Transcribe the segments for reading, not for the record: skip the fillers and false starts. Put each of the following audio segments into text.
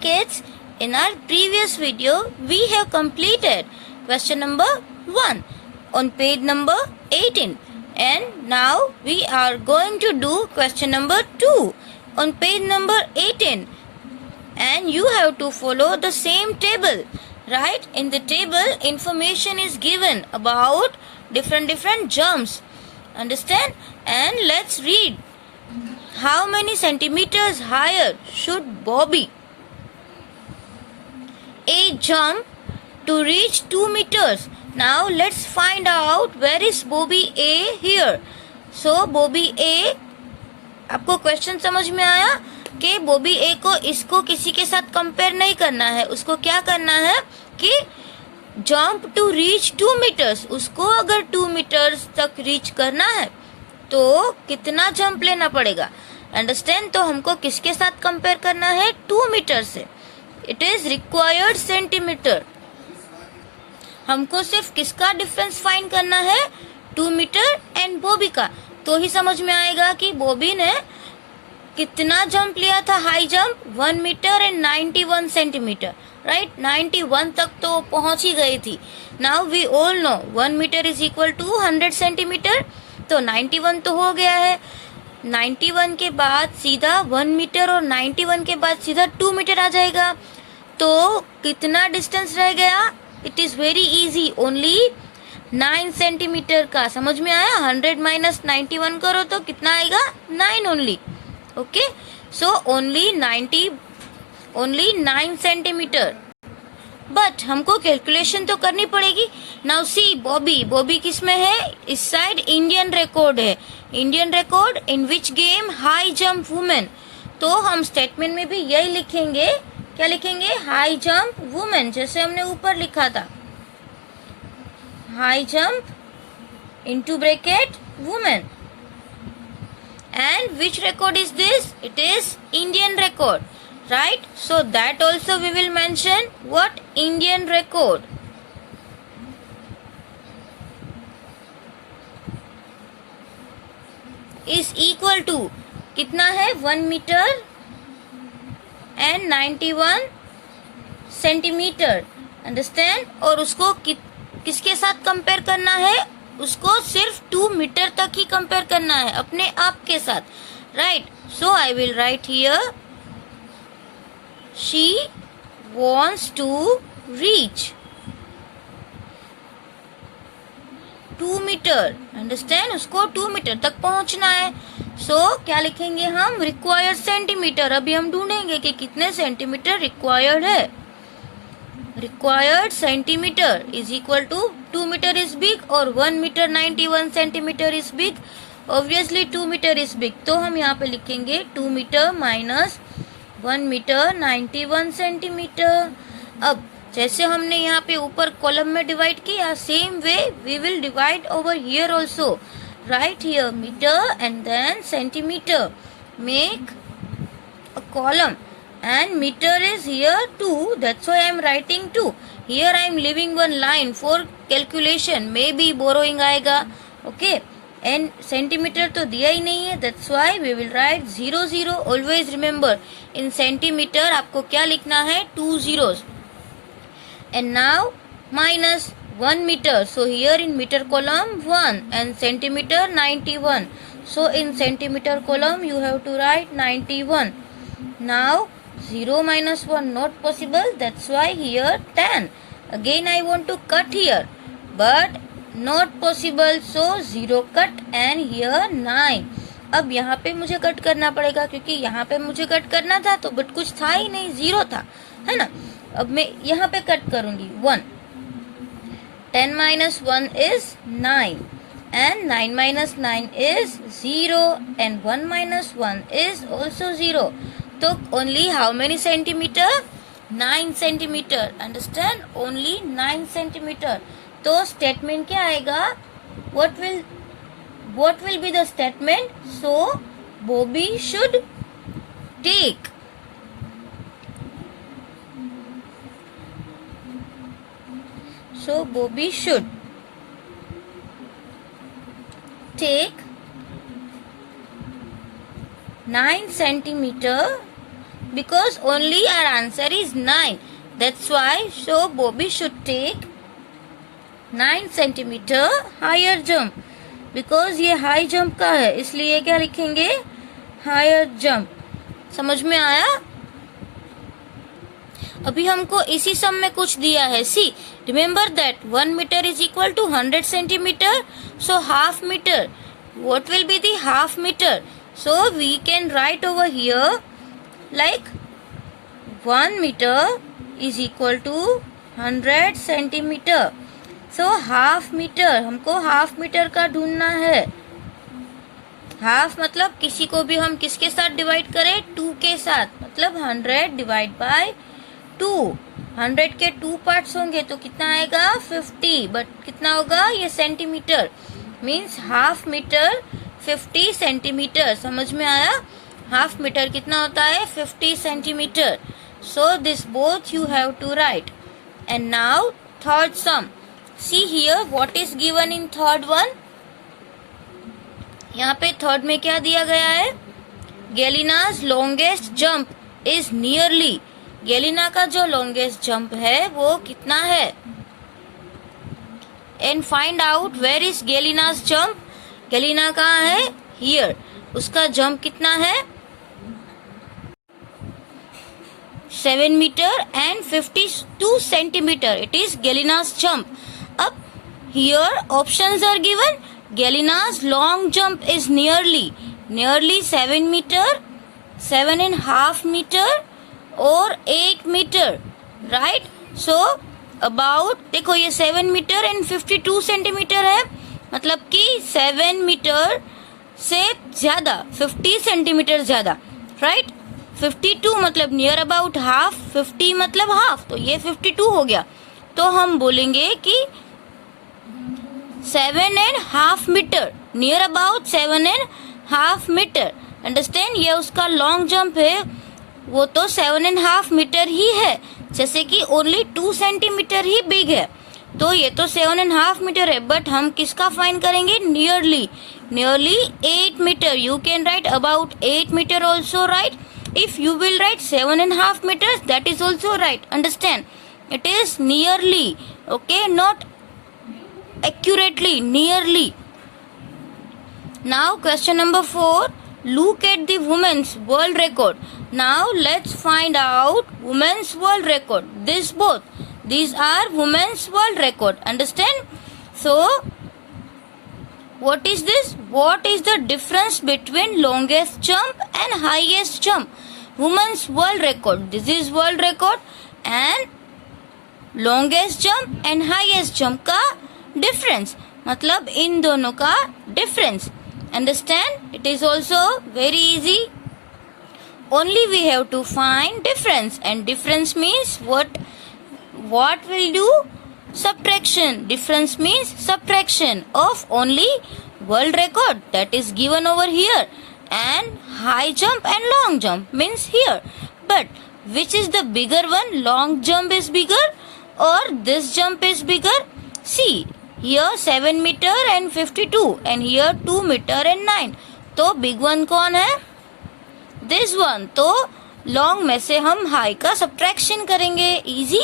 kids, in our previous video we have completed question number 1 on page number 18, and now we are going to do question number 2 on page number 18, and you have to follow the same table. Right, in the table information is given about different jumps. Understand? And let's read. How many centimeters higher should Bobby A jump to reach 2 meters? Now let's find out where is Bobby A here. So Bobby A, आपको question समझ में आया कि बॉबी ए को इसको किसी के साथ कंपेयर नहीं करना है. उसको क्या करना है कि जंप टू रीच 2 मीटर्स. उसको अगर 2 मीटर्स तक रीच करना है तो कितना जंप लेना पड़ेगा. अंडरस्टैंड? तो हमको किसके साथ कंपेयर करना है? 2 मीटर से. It is required centimetre. हमको सिर्फ किसका डिफरेंस फाइंड करना है? 2 मीटर एंड बॉबी का. तो ही समझ में आएगा कि बॉबी ने कितना जंप लिया था. High jump 1 metre and 91 centimetre. Right, 91 तक तो पहुंच ही गई थी. Now we all know 1 metre is equal to 100 centimetre. तो 91 तो हो गया है. 91 के बाद सीधा 1 मीटर और 91 के बाद सीधा 2 मीटर आ जाएगा. तो कितना डिस्टेंस रह गया? It is very easy, only 9 centimetre का. समझ में आया? 100 माइनस 91 करो तो कितना आएगा? 9 only. Okay, so only 9 centimetre. But हमको कैलकुलेशन तो करनी पड़ेगी. नाउ सी बॉबी किस में है? इस साइड इंडियन रिकॉर्ड है. Indian record in which game? High jump women. तो हम स्टेटमेंट में भी यही लिखेंगे. क्या लिखेंगे? हाई जंप वुमेन, जैसे हमने ऊपर लिखा था. High jump into bracket women. And which record is this? It is Indian record, right? So that also we will mention. What? Indian record. Is equal to कितना है? 1 मीटर एंड 91 सेंटीमीटर. अंडरस्टैंड? और उसको किसके साथ compare करना है? उसको सिर्फ 2 मीटर तक ही कंपेयर करना है अपने आप के साथ. Right, so I will write here she wants to reach 2 metre. Understand? उसको 2 मीटर तक पहुंचना है. सो क्या लिखेंगे हम? Required centimetre. अभी हम ढूंढेंगे कि कितने सेंटीमीटर रिक्वायर्ड है. Required centimetre is equal to 2 metre is big और 1 metre 91 centimetre is big. Obviously 2 metre is big. तो हम यहाँ पे लिखेंगे 2 मीटर माइनस 1 मीटर 91 सेंटीमीटर. अब जैसे हमने यहाँ पे ऊपर कॉलम में डिवाइड किया, same way we will divide over here also. Right here metre and then centimetre. Make a column. And meter is here 2, that's why I am writing 2. Here I am leaving one line for calculation, maybe borrowing आएगा. Okay, and centimeter तो दिया ही नहीं है, that's why we will write 0 0. Always remember in centimeter आपको क्या लिखना है? 2 zeros. And now minus 1 meter. So here in meter column 1 and centimeter 91. So in centimeter column you have to write 91. Now 0 minus 1 not possible, that's why here 10. Again I want to cut here, but not possible, so 0 cut and here 9. अब यहाँ पे मुझे cut करना पड़ेगा क्योंकि यहाँ पे मुझे कट करना था तो बट कुछ था ही नहीं, 0 था, है ना. अब मैं यहाँ पे कट करूंगी 1. 10 minus 1 is 9 and 9 minus 9 is 0 and 1 minus 1 is also 0. तो only how many centimeter? 9 centimeter. Understand? Only 9 centimeter. तो statement क्या आएगा? What will be the statement? So Bobby should take take 9 centimeter because only our answer is 9. That's why so Bobby should take 9 centimeter higher jump, because ये high jump का है इसलिए क्या लिखेंगे, higher jump. समझ में आया? अभी हमको इसी सम में कुछ दिया है. See, remember that 1 metre is equal to 100 centimetre. So half metre, what will be the half meter? So we can write over here like 1 meter is equal to 100 centimeter. So half meter, हमको half metre का ढूंढना है. Half मतलब किसी को भी हम किसके साथ डिवाइड करें, 2 के साथ. मतलब 100 डिवाइड बाय 2. 100 के 2 पार्ट्स होंगे तो कितना आएगा, 50. बट कितना होगा, ये centimetre, means half metre 50 centimetre. समझ में आया? हाफ मीटर कितना होता है, 50 centimetre. So this both you have to write. And now third sum. See here what is given in third one. यहाँ पे थर्ड में क्या दिया गया है, Galina's longest jump is nearly. Galina का जो लॉन्गेस्ट जंप है वो कितना है. And find out where is Galina's jump. Galina कहाँ है, हियर. उसका जंप कितना है, 7 metre and 52 centimetre. It is Galina's jump. अब here options are given. Galina's long jump is nearly 7 metre, 7.5 metre और 8 मीटर. राइट. सो अबाउट, देखो ये 7 metre and 52 centimetre है, मतलब कि 7 मीटर से ज्यादा, 50 सेंटीमीटर ज्यादा. राइट. 52 मतलब नियर अबाउट हाफ, 50 मतलब हाफ, तो ये 52 हो गया. तो हम बोलेंगे कि 7.5 metre, near about 7.5 metre. Understand. ये उसका लॉन्ग जंप है, वो तो 7.5 मीटर ही है, जैसे कि ओनली 2 सेंटीमीटर ही बिग है. तो ये तो 7.5 मीटर है, बट हम किसका फाइंड करेंगे, nearly 8 metre. You can write about 8 metre also. Right. If you will write 7.5 metres, that is also right. Understand. It is nearly, okay, not accurately, nearly. Now question number 4. Look at the women's world record. Now let's find out women's world record. These are women's world record. Understand? So what is this? What is the difference between longest jump and highest jump? Women's world record. This is world record, and longest jump and highest jump का difference, मतलब इन दोनों का difference. Understand. It is also very easy. Only we have to find difference, and difference means what will do, subtraction. Difference means subtraction of only world record, that is given over here, and high jump and long jump means here. But which is the bigger one? Long jump is bigger or this jump is bigger? See, here 7 meter and 52 and here 2 meter and 9. तो big one कौन है? This one. तो long में से हम high का subtraction करेंगे. Easy.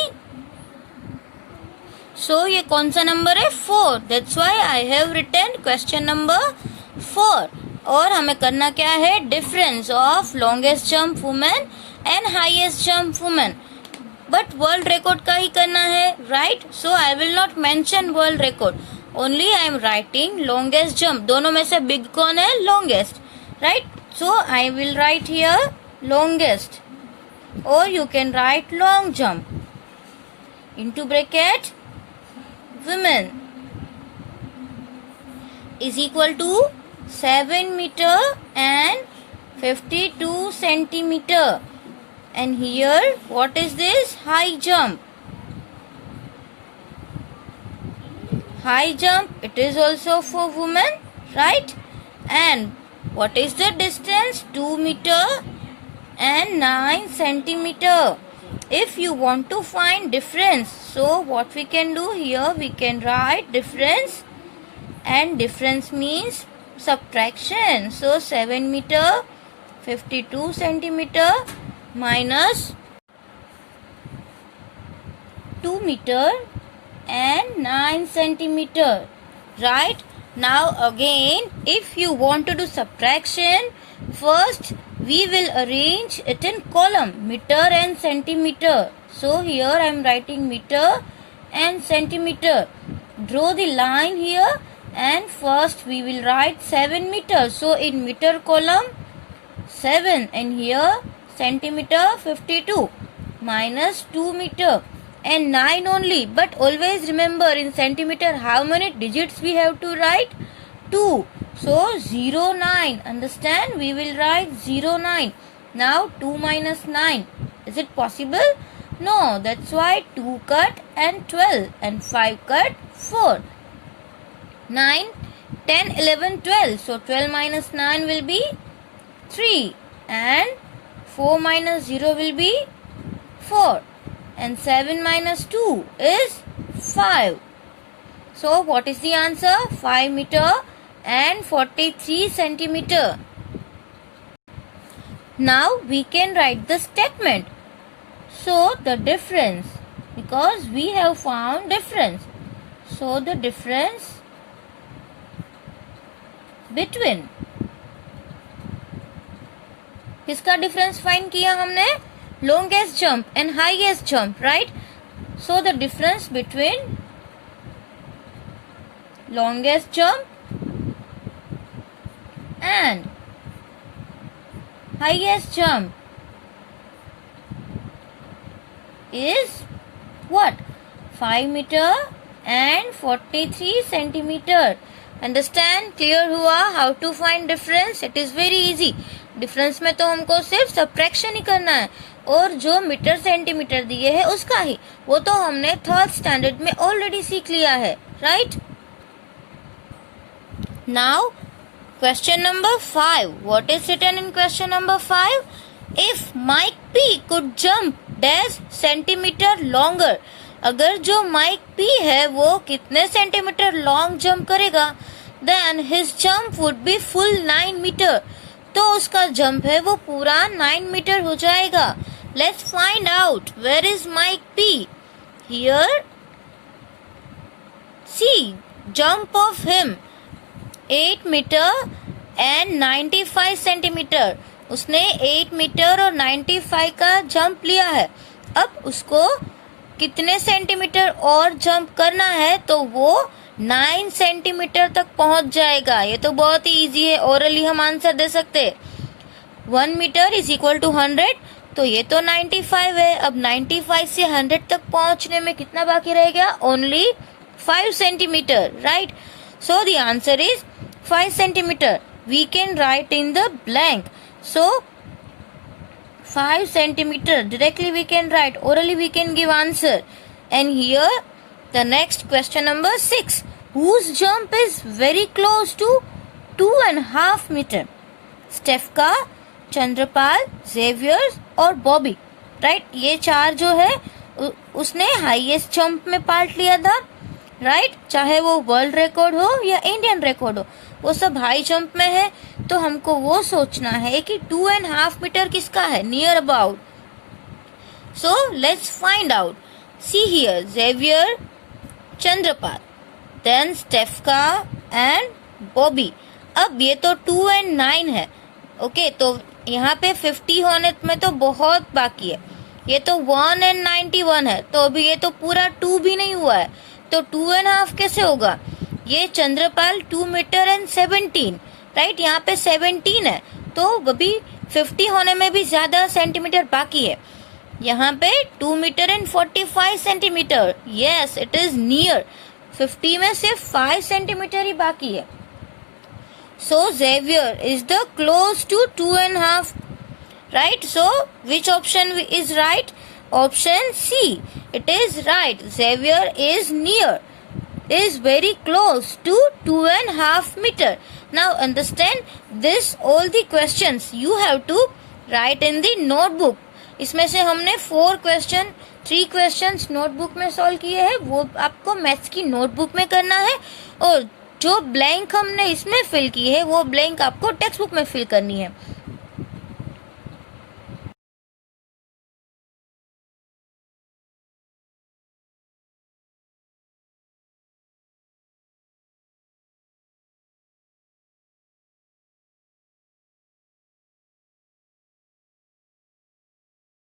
So ये कौन सा नंबर है? 4. That's why I have written question number 4. और हमें करना क्या है? Difference of longest jump woman and highest jump woman. But world record का ही करना है, right? So I will not mention world record. Only I am writing longest jump. दोनों में से big कौन है? Longest, right? So I will write here longest. Or you can write long jump. Into bracket women is equal to 7 meter and 52 centimeter. And here what is this? High jump. High jump, it is also for women, right? And what is the distance? 2 meter and 9 centimeter. If you want to find difference, so what we can do here, we can write difference, and difference means subtraction. So 7 meter 52 centimeter minus 2 meter and 9 centimeter, right? Now again, if you want to do subtraction, first we will arrange it in column, meter and centimeter. So here I am writing meter and centimeter. Draw the line here and first we will write 7 meters. So in meter column 7 and here centimeter 52 minus 2 meter and 9 only. But always remember, in centimeter how many digits we have to write? 2. So 0 9. Understand? We will write 0 9. Now 2 minus 9. Is it possible? No. That's why 2 cut and 12 and 5 cut 4. 9, 10, 11, 12. So 12 minus 9 will be 3 and 4 minus 0 will be 4 and 7 minus 2 is 5. So what is the answer? 5 meter and 43 centimeter. Now we can write the statement. So the difference, because we have found difference. So the difference between, किसका difference find किया हमने? Longest jump and highest jump, right? So the difference between longest jump and highest jump is what? 5 meter and 43 centimeter. Understand? Clear हुआ? How to find difference? It is very easy. Difference में तो हमको सिर्फ subtraction ही करना है और जो metre centimetre दिए है उसका ही, वो तो हमने थर्ड स्टैंडर्ड में ऑलरेडी सीख लिया है, right? Now question number 5. What is written in question number 5? If Mike P could jump dash centimetre longer, अगर जो माइक पी है वो कितने सेंटीमीटर लॉन्ग जंप करेगा, then his jump would be full 9 metre, तो उसका जंप है वो पूरा 9 मीटर हो जाएगा. Let's find out where is Mike P. Here see jump of him 8 metre and 95 centimetre. उसने 8 मीटर और 95 का जंप लिया है. अब उसको कितने सेंटीमीटर और जंप करना है, तो वो 9 सेंटीमीटर तक पहुंच जाएगा. ये तो बहुत ही इजी है, ओरली हम आंसर दे सकते. 1 मीटर इज इक्वल टू 100, तो ये तो 95 है. अब 95 से 100 तक पहुंचने में कितना बाकी रह गया? Only 5 centimetre, right? So the answer is 5 centimetre. We can write in the blank. So 5 centimeter directly we can write, orally we can give answer. And here the next question number 6, whose jump is very close to 2.5 meter? Stefka, Chandrapal, Xavier और Bobby, right? ये चार जो है उसने highest jump में part लिया था, right? चाहे वो वर्ल्ड रिकॉर्ड हो या इंडियन रिकॉर्ड हो, वो सब हाई जंप में है. तो हमको वो सोचना है कि 2.5 मीटर किसका है, near about. So let's find out. See here, Xavier, Chandrapal, then Stefka and Bobby. अब ये तो 2 और 9 है, ओके? तो यहाँ पे 50 होने में तो बहुत बाकी है. ये तो 1 और 91 है, तो अभी ये तो पूरा 2 भी नहीं हुआ है, तो 2.5 कैसे होगा? ये चंद्रपाल 2 मीटर एंड 17, राइट? यहाँ पे 17 है, तो अभी 50 होने में भी ज्यादा सेंटीमीटर बाकी है. यहाँ पे 2 metre and 45 centimetre. Yes, it is near. 50 में सिर्फ 5 सेंटीमीटर ही बाकी है. So Xavier is the close to 2.5, right? So which option is right? Option C. It is right. Xavier is near, is very close to 2.5 meter. Now understand this, all the questions you have to write in the notebook. इसमें से हमने 3 questions notebook में solve किए हैं, वो आपको maths की notebook में करना है. और जो ब्लैंक हमने इसमें फिल की है वो ब्लैंक आपको टेक्स्ट बुक में फिल करनी है.